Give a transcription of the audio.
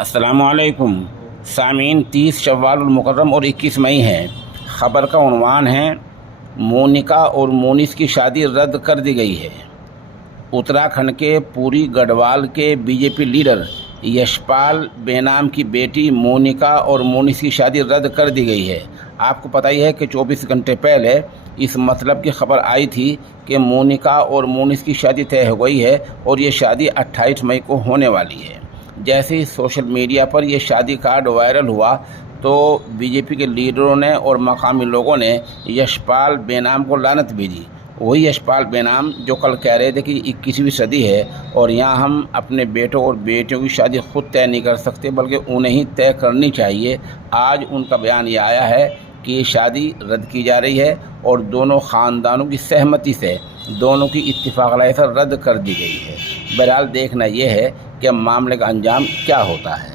अस्सलामु अलैकुम सामीन। 30 शव्वाल मुकर्रम और 21 मई है। ख़बर का उन्वान है मोनिका और मोनिस की शादी रद्द कर दी गई है। उत्तराखंड के पुरी गढ़वाल के बीजेपी लीडर यशपाल बेनाम की बेटी मोनिका और मोनिस की शादी रद्द कर दी गई है। आपको पता ही है कि 24 घंटे पहले इस मतलब की खबर आई थी कि मोनिका और मोनिस की शादी तय हो गई है और ये शादी 28 मई को होने वाली है। जैसे ही सोशल मीडिया पर यह शादी कार्ड वायरल हुआ तो बीजेपी के लीडरों ने और मकामी लोगों ने यशपाल बेनाम को लानत भेजी। वही यशपाल बेनाम जो कल कह रहे थे कि 21वीं सदी है और यहाँ हम अपने बेटों और बेटियों की शादी खुद तय नहीं कर सकते बल्कि उन्हें ही तय करनी चाहिए। आज उनका बयान ये आया है कि ये शादी रद्द की जा रही है और दोनों ख़ानदानों की सहमति से, दोनों की इत्तिफाक राय से रद्द कर दी गई है। बहरहाल देखना यह है कि मामले का अंजाम क्या होता है।